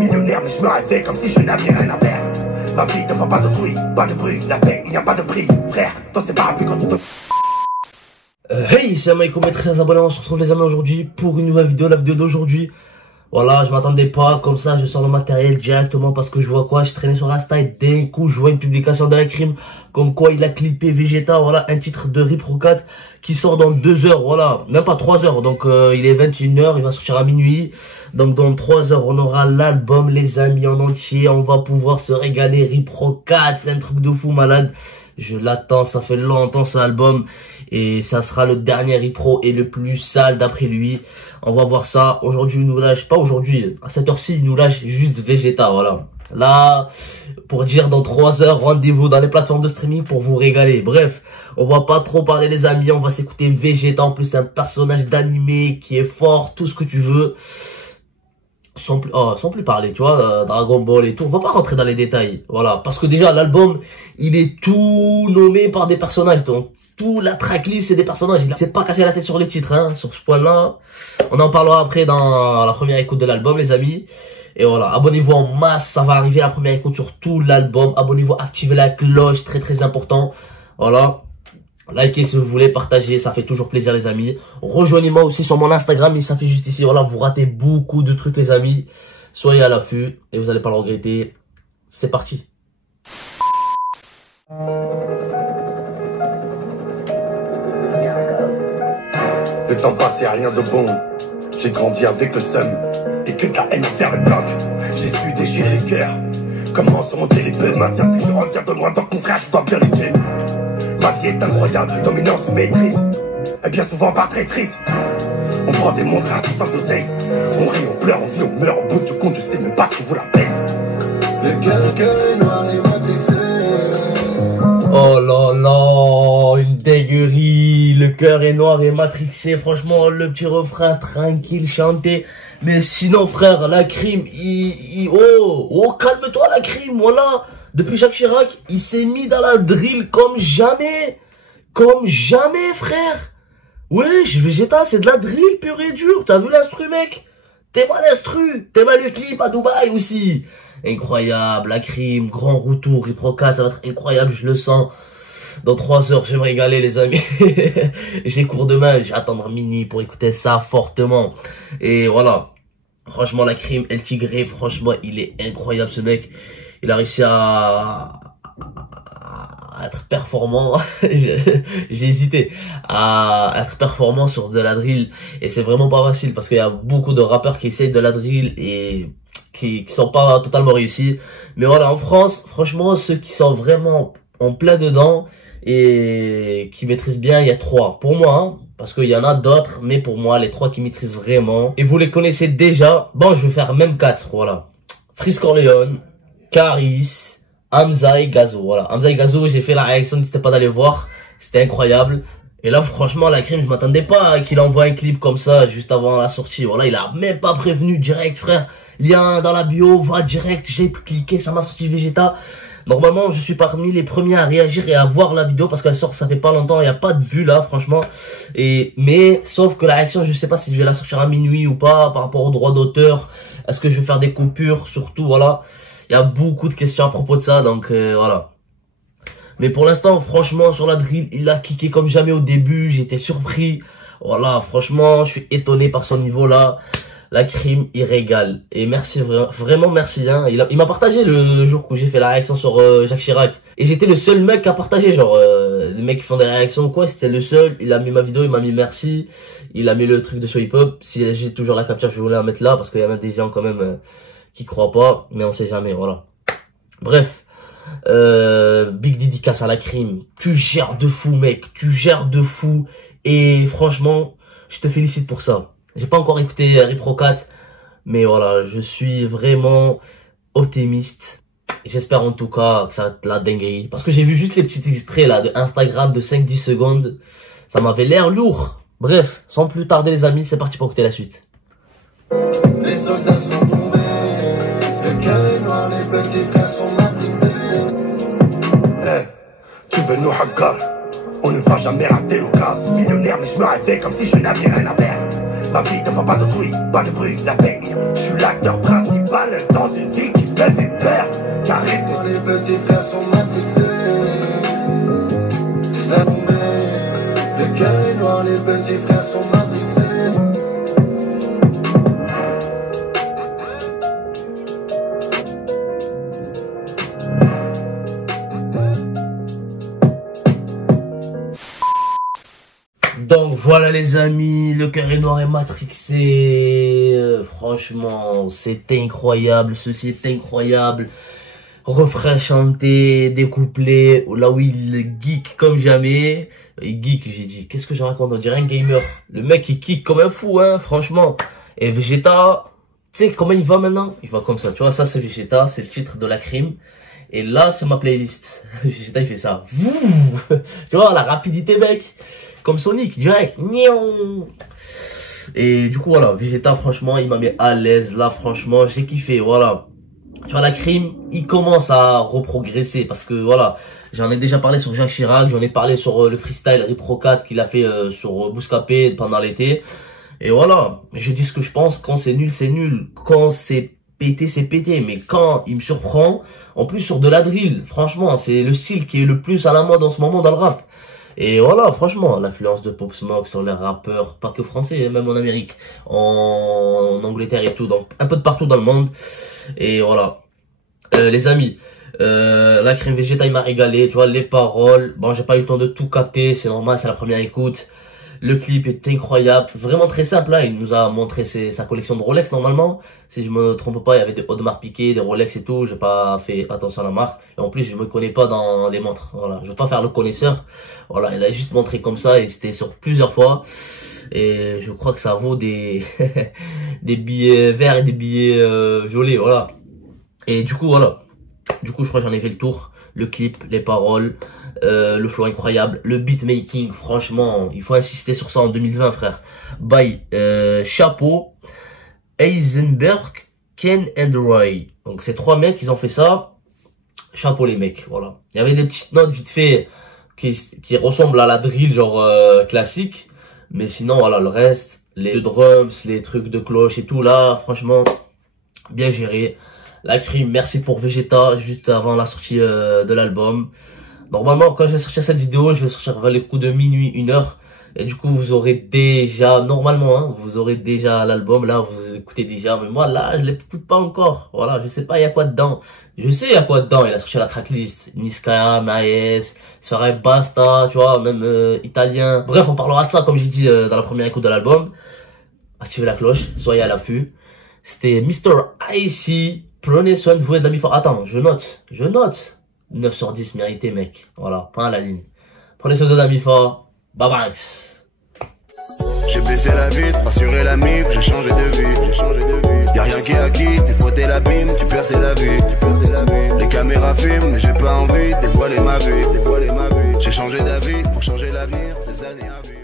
Millionnaire, mais je me réveille comme si je n'avais rien à faire. Ma vie ne pas d'autrui, pas de bruit, la paix, il n'y a pas de prix. Frère, toi c'est pas un but quand tu te... Hey, c'est Maïko, mes très abonnés, on se retrouve les amis aujourd'hui pour une nouvelle vidéo, la vidéo d'aujourd'hui. Voilà, je m'attendais pas, comme ça je sors le matériel directement parce que je vois quoi, je traînais sur Insta et d'un coup je vois une publication de la crime comme quoi il a clippé Vegeta, voilà, un titre de Rip Rocat qui sort dans 2 heures, voilà, même pas 3 heures, donc il est 21h, il va sortir à minuit, donc dans 3 heures on aura l'album les amis en entier, on va pouvoir se régaler, Rip Rocat, c'est un truc de fou malade. Je l'attends, ça fait longtemps ce album et ça sera le dernier Ripro et le plus sale d'après lui. On va voir ça. Aujourd'hui, il nous lâche, pas aujourd'hui, à cette heure-ci, il nous lâche juste Vegeta, voilà. Là, pour dire dans 3 heures, rendez-vous dans les plateformes de streaming pour vous régaler. Bref, on va pas trop parler les amis, on va s'écouter Vegeta, en plus un personnage d'animé qui est fort, tout ce que tu veux. Sans plus parler, tu vois, Dragon Ball et tout, on va pas rentrer dans les détails, voilà, parce que déjà l'album, il est tout nommé par des personnages, donc tout la tracklist c'est des personnages, il s'est pas cassé la tête sur les titres, hein, sur ce point-là, on en parlera après dans la première écoute de l'album les amis, et voilà, abonnez-vous en masse, ça va arriver la première écoute sur tout l'album, abonnez-vous, activez la cloche, très très important, voilà. Likez si vous voulez, partagez, ça fait toujours plaisir les amis. Rejoignez-moi aussi sur mon Instagram, il s'affiche juste ici. Voilà, vous ratez beaucoup de trucs les amis. Soyez à l'affût et vous n'allez pas le regretter. C'est parti. Le temps passé a rien de bon. J'ai grandi avec le seum et que de la haine envers le bloc. J'ai su déchirer les cœurs. Comment surmonter les peurs. Maintiens si je reviens de loin, donc mon frère, je dois bien les tuer. Ma vie est incroyable, dominance maîtrise. Et bien souvent pas très triste. On prend des montres à puissance d'oseille. On rit, on pleure, on vit, on meurt. Au bout du compte, je sais même pas ce que vaut la peine. Le cœur est noir et matrixé. Oh là là, une dégueurie. Le cœur est noir et matrixé. Franchement, le petit refrain tranquille, chanté. Mais sinon, frère, la crime, oh, calme-toi, la crime, voilà. Depuis Jacques Chirac, il s'est mis dans la drill comme jamais. Comme jamais, frère. Wesh, Vegeta, c'est de la drill pure et dure. T'as vu l'instru, mec? T'es mal l'instru. T'es mal le clip à Dubaï aussi. Incroyable, la crime, grand retour, Rip Rocat, ça va être incroyable, je le sens. Dans 3 heures, je vais me régaler, les amis. J'ai cours demain, j'attendrai minuit pour écouter ça fortement. Et voilà. Franchement, la crime, El Tigre, franchement, il est incroyable, ce mec. Il a réussi à être performant. J'ai hésité à être performant sur de la drill. Et c'est vraiment pas facile parce qu'il y a beaucoup de rappeurs qui essayent de la drill et qui sont pas totalement réussis. Mais voilà, en France, franchement, ceux qui sont vraiment en plein dedans et qui maîtrisent bien, il y a 3. Pour moi, hein, parce qu'il y en a d'autres, mais pour moi, les 3 qui maîtrisent vraiment. Et vous les connaissez déjà. Bon, je vais faire même 4, voilà. Freeze Corleone, Caris, Hamza et Gazo, voilà. Hamza et Gazo, j'ai fait la réaction, n'hésitez pas d'aller voir. C'était incroyable. Et là, franchement, la crime, je m'attendais pas qu'il envoie un clip comme ça, juste avant la sortie. Voilà, il a même pas prévenu, direct, frère. Lien dans la bio, va direct, j'ai cliqué, ça m'a sorti Vegeta. Normalement, je suis parmi les premiers à réagir et à voir la vidéo parce qu'elle sort, ça fait pas longtemps, il n'y a pas de vue là, franchement. Mais, sauf que la réaction, je sais pas si je vais la sortir à minuit ou pas, par rapport aux droits d'auteur. Est-ce que je vais faire des coupures, surtout, voilà. Il y a beaucoup de questions à propos de ça, donc voilà. Mais pour l'instant, franchement, sur la drill, il a kické comme jamais au début. J'étais surpris. Voilà, franchement, je suis étonné par son niveau là. La crime, il régale. Et merci, vraiment merci. Hein. Il m'a partagé le jour où j'ai fait la réaction sur Jacques Chirac. Et j'étais le seul mec à partager. Genre, les mecs qui font des réactions ou quoi, c'était le seul. Il a mis ma vidéo, il m'a mis merci. Il a mis le truc de So Hip Hop. Si j'ai toujours la capture, je voulais la mettre là parce qu'il y en a des gens quand même... qui croient pas, mais on sait jamais, voilà. Bref, big dédicace à la crime. Tu gères de fou, mec. Tu gères de fou. Et franchement, je te félicite pour ça. J'ai pas encore écouté Rip Rocat, mais voilà, je suis vraiment optimiste. J'espère en tout cas que ça va être la dinguerie. Parce que j'ai vu juste les petits extraits là de Instagram de 5-10 secondes. Ça m'avait l'air lourd. Bref, sans plus tarder les amis, c'est parti pour écouter la suite. Les soldats sont tombés. Le cœur est noir, les petits frères sont matrixés. Tu veux nous hacker? On ne va jamais rater l'occasion. Millionnaire, mais je me réveille comme si je n'avais rien à perdre. Ma vie ne pas d'autrui, pas de bruit, la paix. Je suis l'acteur principal dans une vie qui me fait peur. Charisme. Les petits frères sont matrixés. La tombée, le cœur est noir, les petits frères sont matrixés. Donc voilà les amis, le cœur est noir et matrixé. Franchement, c'est incroyable, ceci est incroyable. Refrain chanté, des couplets, là où il geek comme jamais. Il geek, j'ai dit, qu'est-ce que je raconte? On dirait un gamer. Le mec il geek comme un fou, hein, franchement. Et Vegeta, tu sais comment il va maintenant? Il va comme ça, tu vois, ça c'est Vegeta, c'est le titre de la crime. Et là c'est ma playlist. Vegeta il fait ça. Tu vois, la rapidité mec. Comme Sonic, direct. Et du coup, voilà, Vegeta, franchement, il m'a mis à l'aise. Là, franchement, j'ai kiffé, voilà. Tu vois, la crime, il commence à reprogresser. Parce que, voilà, j'en ai déjà parlé sur Jacques Chirac. J'en ai parlé sur le freestyle Ripro 4 qu'il a fait sur Bouscapé pendant l'été. Et voilà, je dis ce que je pense. Quand c'est nul, c'est nul. Quand c'est pété, c'est pété. Mais quand il me surprend, en plus sur de la drill, franchement, c'est le style qui est le plus à la mode en ce moment dans le rap. Et voilà, franchement, l'influence de Pop Smoke sur les rappeurs, pas que français, même en Amérique, en Angleterre et tout, donc un peu de partout dans le monde. Et voilà, les amis, la crime Vegeta, il m'a régalé, tu vois, les paroles, bon, j'ai pas eu le temps de tout capter, c'est normal, c'est la première écoute. Le clip est incroyable, vraiment très simple, là. Il nous a montré sa collection de Rolex, normalement. Si je me trompe pas, il y avait des Audemars Piguet, des Rolex et tout. J'ai pas fait attention à la marque. Et en plus, je me connais pas dans les montres. Voilà. Je vais pas faire le connaisseur. Voilà. Il a juste montré comme ça et c'était sur plusieurs fois. Et je crois que ça vaut des, des billets verts et des billets, violets. Voilà. Et du coup, voilà. Du coup, je crois que j'en ai fait le tour. Le clip, les paroles, le flow incroyable, le beatmaking, franchement, il faut insister sur ça en 2020, frère. By Chapeau, Heisenberg, Ken and Roy. Donc, ces trois mecs, ils ont fait ça. Chapeau, les mecs, voilà. Il y avait des petites notes vite fait qui ressemblent à la drill, genre classique. Mais sinon, voilà, le reste, les drums, les trucs de cloche et tout, là, franchement, bien géré. La crime, merci pour Vegeta, juste avant la sortie de l'album. Normalement, quand je vais sortir cette vidéo, je vais sortir vers les coups de minuit, 1h. Et du coup, vous aurez déjà, normalement, hein, vous aurez déjà l'album. Là, vous écoutez déjà. Mais moi, là, je l'écoute pas encore. Voilà, je sais pas, il y a quoi dedans. Je sais, il y a quoi dedans. Il a sorti la tracklist. Niska, Maes, Serai Basta, tu vois, même italien. Bref, on parlera de ça, comme j'ai dit dans la première écoute de l'album. Activez la cloche, soyez à l'affût. C'était Mr. Icy. Prenez soin de vous et d'amis forts. Attends, je note. 9 sur 10 mérité, mec. Voilà, point à la ligne. Prenez soin de d'amis forts. Bye bye. J'ai baissé la vitre, rassuré la mif, j'ai changé de vie. Y'a rien qui est acquis, des fois t'es l'abîme, tu perds la vie. Les caméras filment, mais j'ai pas envie de dévoiler ma vie. J'ai changé d'avis pour changer l'avenir, des années à vivre.